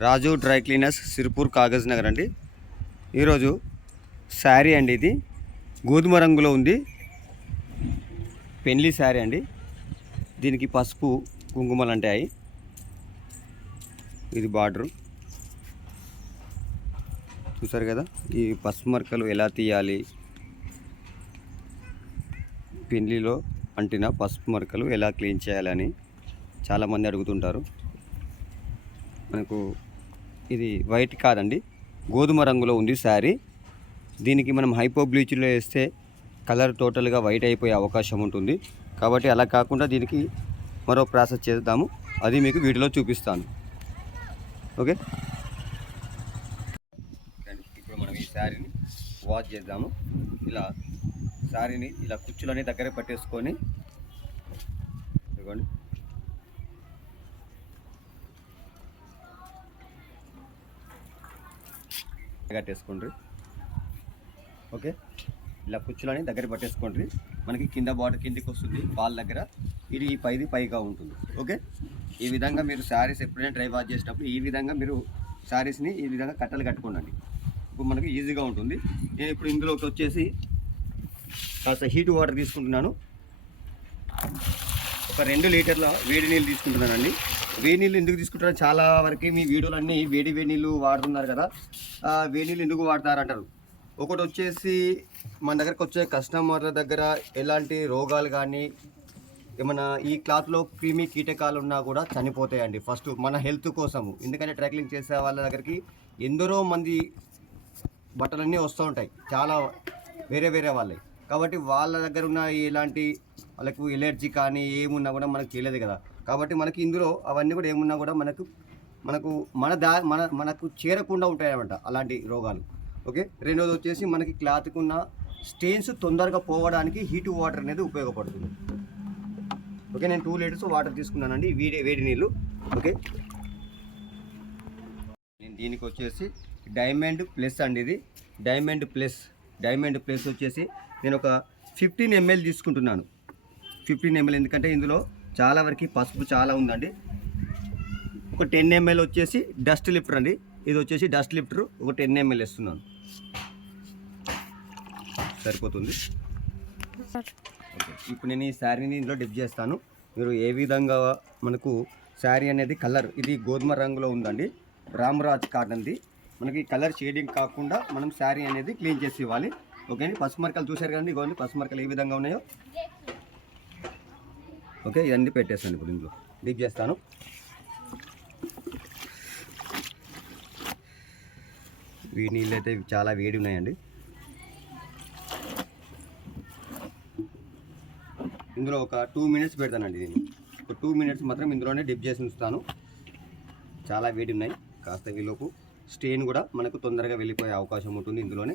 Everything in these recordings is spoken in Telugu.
రాజు డ్రై క్లీనర్స్ సిరిపూర్ కాగజ్ నగర్ అండి. ఈరోజు శారీ అండి ఇది. గోధుమ రంగులో ఉంది. పెళ్ళి శారీ అండి. దీనికి పసుపు కుంకుమలు అంటాయి ఇది బార్డరు. చూసారు కదా? ఈ పసుపు మరకలు ఎలా తీయాలి? పెళ్ళిలో అంటిన పసుపు మరకలు ఎలా క్లీన్ చేయాలని చాలామంది అడుగుతుంటారు. మనకు ఇది వైట్ కాదండి. గోధుమ రంగులో ఉంది శారీ. దీనికి మనం హైపో బ్లీచ్లో వేస్తే కలర్ టోటల్గా వైట్ అయిపోయే అవకాశం ఉంటుంది. కాబట్టి అలా కాకుండా దీనికి మరో ప్రాసెస్ చేద్దాము. అది మీకు వీటిలో చూపిస్తాను. ఓకే? ఇప్పుడు మనం ఈ శారీని వాష్ చేద్దాము. ఇలా శారీని ఇలా కుచ్చులని దగ్గర పట్టేసుకొని ఇదిగోండి. కట్టేసుకోండి. ఓకే? ఇలా కుచ్చులని దగ్గర పట్టేసుకోండి. మనకి కింద బాటర్ కిందికి వస్తుంది వాళ్ళ దగ్గర. ఇది ఈ పైది పైగా ఉంటుంది. ఓకే? ఈ విధంగా మీరు శారీస్ ఎప్పుడైనా డ్రై వాష్ చేసేటప్పుడు ఈ విధంగా మీరు శారీస్ని ఈ విధంగా కట్టలు కట్టుకోండి. ఇప్పుడు మనకి ఈజీగా ఉంటుంది. నేను ఇప్పుడు ఇందులోకి వచ్చేసి కాస్త హీట్ వాటర్ తీసుకుంటున్నాను. ఒక రెండు లీటర్ల వేడి నీళ్ళు తీసుకుంటున్నానండి. వేడి నీళ్ళు ఎందుకు తీసుకుంటారు చాలా వరకు మీ వీడియోలు అన్నీ వేడి వేడి నీళ్ళు వాడుతున్నారు కదా. వేడి నీళ్ళు ఎందుకు వాడతారంటారు? ఒకటి వచ్చేసి మన దగ్గరకు వచ్చే కస్టమర్ల దగ్గర ఎలాంటి రోగాలు కానీ ఏమన్నా ఈ క్లాత్లో క్రిమి కీటకాలు ఉన్నా కూడా చనిపోతాయండి. ఫస్ట్ మన హెల్త్ కోసము. ఎందుకంటే ట్రాక్లింగ్ చేసే వాళ్ళ దగ్గరికి ఎందరో మంది బట్టలన్నీ వస్తూ ఉంటాయి. చాలా వేరే వేరే వాళ్ళవి కాబట్టి వాళ్ళ దగ్గర ఉన్న ఎలాంటి వాళ్ళకు ఎలర్జీ కానీ ఏమున్నా కూడా మనకు తెలియదు కదా. కాబట్టి మనకి ఇందులో అవన్నీ కూడా ఏమున్నా కూడా మనకు మనకు మన దా మన మనకు చేరకుండా ఉంటాయన్నమాట అలాంటి రోగాలు. ఓకే? రెండోది వచ్చేసి మనకి క్లాత్కు ఉన్న స్టెయిన్స్ తొందరగా పోవడానికి హీట్ వాటర్ అనేది ఉపయోగపడుతుంది. ఓకే? నేను టూ లీటర్స్ వాటర్ తీసుకున్నానండి. వేడి వేడి నీళ్ళు. ఓకే? నేను దీనికి వచ్చేసి డైమండ్ ప్లస్ అండి ఇది. డైమండ్ ప్లస్ డైమండ్ ప్లస్ వచ్చేసి నేను ఒక ఫిఫ్టీన్ ఎంఎల్ తీసుకుంటున్నాను. ఫిఫ్టీన్ ఎంఎల్ ఎందుకంటే ఇందులో చాలా వరకు పసుపు చాలా ఉందండి. ఒక టెన్ ఎంఎల్ వచ్చేసి డస్ట్ లిఫ్టర్ అండి. ఇది వచ్చేసి డస్ట్ లిఫ్టర్ ఒక టెన్ ఎంఎల్ ఇస్తున్నాను సరిపోతుంది? ఓకే. ఇప్పుడు నేను ఈ శారీని ఇందులో డిప్ చేస్తాను. మీరు ఏ విధంగా మనకు శారీ అనేది కలర్ ఇది గోధుమ రంగులో ఉందండి. రామరాజ్ కాటన్ది. మనకి కలర్ షేడింగ్ కాకుండా మనం శారీ అనేది క్లీన్ చేసి ఇవ్వాలి. ఓకే అండి పసుపు మరకలు చూశారు కదండి? ఇగోండి పసుపు మరకలు ఏ విధంగా ఉన్నాయో? ఓకే ఇవన్నీ పెట్టేస్తాను ఇప్పుడు ఇందులో. డిప్ చేస్తాను. ఈ నీళ్ళు అయితే చాలా వేడి ఉన్నాయండి. ఇందులో ఒక టూ మినిట్స్ పెడతానండి నేను. ఒక టూ మినిట్స్ మాత్రం ఇందులోనే డిప్ చేసి ఉంచుతాను. చాలా వేడి ఉన్నాయి. కాస్త ఈలోపు స్టెయిన్ కూడా మనకు తొందరగా వెళ్ళిపోయే అవకాశం ఉంటుంది ఇందులోనే.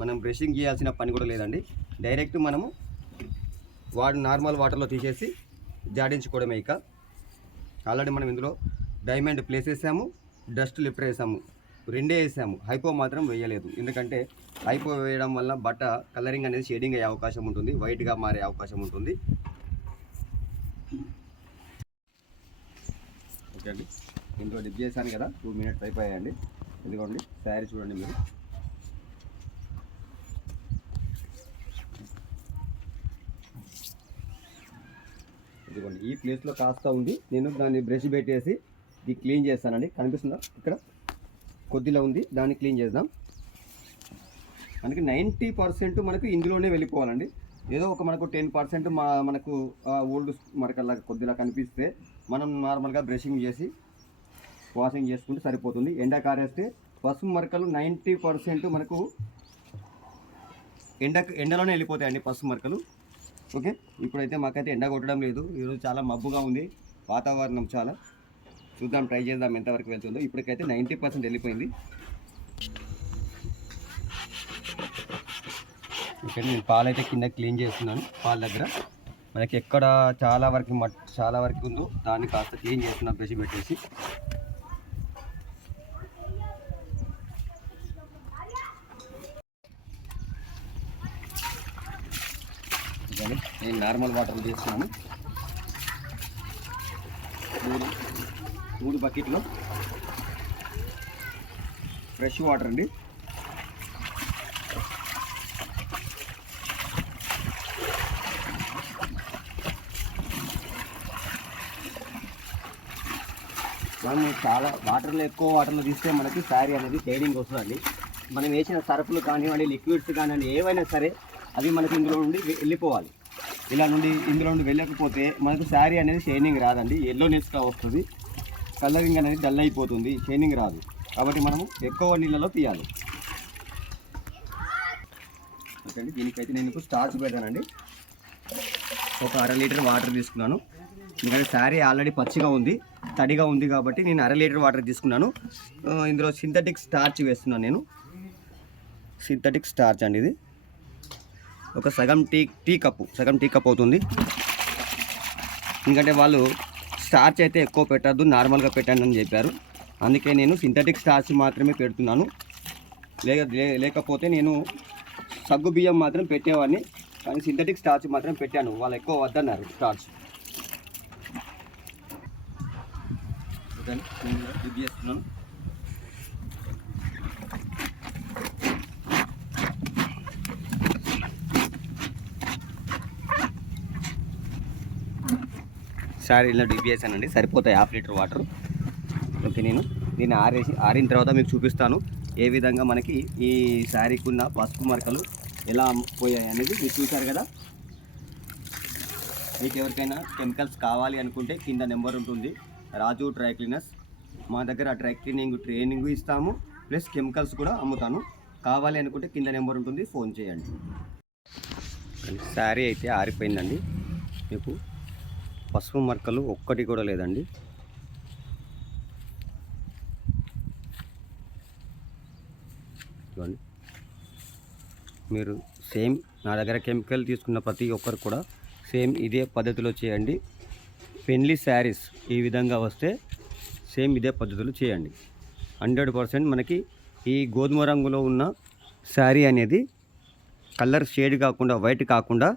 మనం బ్రషింగ్ చేయాల్సిన పని కూడా లేదండి. డైరెక్ట్ మనము వాడు నార్మల్ వాటర్లో తీసేసి జాడించుకోవడమే ఇక. ఆల్రెడీ మనం ఇందులో డైమండ్ ప్లేస్ వేసాము డస్ట్ లిఫ్టర్ వేసాము రెండే వేసాము. హైపో మాత్రం వేయలేదు. ఎందుకంటే హైపో వేయడం వల్ల బట్ట కలరింగ్ అనేది షేడింగ్ అయ్యే అవకాశం ఉంటుంది వైట్గా మారే అవకాశం ఉంటుంది. ఓకే అండి. ఇందులో డిప్ చేశాను కదా టూ మినిట్స్ అయిపోయాయండి. ఇదిగోండి శారీ చూడండి మీరు ఇదిగోండి ఈ ప్లేస్లో కాస్త ఉంది. నేను దాన్ని బ్రష్ పెట్టేసి ఇది క్లీన్ చేస్తానండి. కనిపిస్తుందా? ఇక్కడ కొద్దిలో ఉంది. దాన్ని క్లీన్ చేద్దాం. మనకి నైంటీ పర్సెంట్ మనకు ఇందులోనే వెళ్ళిపోవాలండి. ఏదో ఒక మనకు టెన్ పర్సెంట్ మా మనకు ఓల్డ్ మరకల్లా కొద్దిలా కనిపిస్తే మనం నార్మల్గా బ్రషింగ్ చేసి వాషింగ్ చేసుకుంటే సరిపోతుంది. ఎండ కారేస్తే పసుపు మరకలు నైంటీ పర్సెంట్ మనకు ఎండ ఎండలోనే వెళ్ళిపోతాయండి పసుపు మరకలు. ఓకే? ఇప్పుడైతే మాకైతే ఎండ కొట్టడం లేదు. ఈరోజు చాలా మబ్బుగా ఉంది. వాతావరణం చాలా. చూద్దాం ట్రై చేద్దాం ఎంతవరకు వెళ్తుందో. ఇప్పటికైతే నైంటీ పర్సెంట్ వెళ్ళిపోయింది. ఇక్కడ నేను పాలు అయితే కింద క్లీన్ చేస్తున్నాను పాల దగ్గర. మనకి ఎక్కడ చాలా వరకు మట్ చాలా వరకు ఉందో దాన్ని కాస్త క్లీన్ చేస్తున్నా బ్రష్ పెట్టేసి. తీసుకొని నేను నార్మల్ వాటర్ తీసుకున్నాను మూడు బకెట్లు. ఫ్రెష్ వాటర్ అండి. మనం చాలా వాటర్లో ఎక్కువ వాటర్లో తీస్తే మనకి శారీ అనేది షేడింగ్ వస్తుందండి. మనం వేసిన సరుపులు కానివ్వండి లిక్విడ్స్ కానివ్వండి ఏవైనా సరే అవి మనకి ఇందులో నుండి వెళ్ళిపోవాలి. ఇలా నుండి ఇందులో నుండి వెళ్ళకపోతే మనకు శారీ అనేది షైనింగ్ రాదండి. ఎల్లోనెస్గా వస్తుంది. కలరింగ్ అనేది డల్ అయిపోతుంది. షైనింగ్ రాదు. కాబట్టి మనము ఎక్కువ నీళ్ళలో తీయాలి. ఓకే దీనికైతే నేను ఇప్పుడు స్టార్చ్ పెడతానండి ఒక అర లీటర్ వాటర్ తీసుకున్నాను. ఎందుకంటే శారీ ఆల్రెడీ పచ్చిగా ఉంది తడిగా ఉంది కాబట్టి నేను అర లీటర్ వాటర్ తీసుకున్నాను. ఇందులో సింథటిక్ స్టార్చ్ వేస్తున్నాను నేను. సింథటిక్ స్టార్చ్ అండి ఇది. ఒక సగం టీ టీ కప్పు సగం టీ కప్ అవుతుంది. ఎందుకంటే వాళ్ళు స్టార్చ్ అయితే ఎక్కువ పెట్టద్దు నార్మల్గా పెట్టండి అని చెప్పారు. అందుకే నేను సింథటిక్ స్టార్చ్ మాత్రమే పెడుతున్నాను. లేక లే- లేకపోతే నేను సగ్గు బియ్యం మాత్రం పెట్టేవాడిని. కానీ సింథటిక్ స్టార్చ్ మాత్రం పెట్టాను. వాళ్ళు ఎక్కువ వద్దన్నారు స్టార్చ్ చేస్తున్నాను చేస్తున్నాను ఇలా డిప్ చేశానండి. సరిపోతాయి హాఫ్ లీటర్ వాటర్. ఓకే నేను దీన్ని ఆరేసి ఆరిన తర్వాత మీకు చూపిస్తాను. ఏ విధంగా మనకి ఈ శారీకి ఉన్న పసుపు మరకలు ఎలా పోయాయి అనేది మీరు చూశారు కదా? మీకు ఎవరికైనా కెమికల్స్ కావాలి అనుకుంటే కింద నెంబర్ ఉంటుంది. Raju dry cleaners. మా దగ్గర డ్రై క్లీనింగ్ ట్రైనింగ్ ఇస్తాము. ప్లస్ కెమికల్స్ కూడా అమ్ముతాను. కావాలి అనుకుంటే కింద నెంబర్ ఉంటుంది. ఫోన్ చేయండి. శారీ అయితే ఆరిపోయిందండి. మీకు పసుపు మరకలు ఒక్కటి కూడా లేదండి. మీరు సేమ్ నా దగ్గర కెమికల్ తీసుకున్న ప్రతి ఒక్కరు కూడా సేమ్ ఇదే పద్ధతిలో చేయండి. పెన్లీ శారీస్ ఈ విధంగా వస్తే సేమ్ ఇదే పద్ధతిలో చేయండి. హండ్రెడ్ పర్సెంట్ మనకి ఈ గోధుమ రంగులో ఉన్న శారీ అనేది కలర్ షేడ్ కాకుండా వైట్ కాకుండా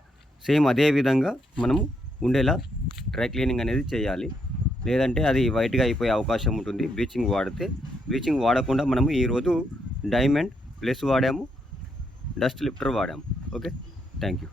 సేమ్ అదే విధంగా మనము ఉండేలా డ్రై క్లీనింగ్ అనేది చేయాలి. లేదంటే అది వైట్గా అయిపోయే అవకాశం ఉంటుంది. బ్లీచింగ్ వాడితే బ్లీచింగ్ వాడకుండా మనము ఈరోజు డైమండ్ ప్లస్ వాడాము డస్ట్ లిఫ్టర్ వాడాము. ఓకే? Thank you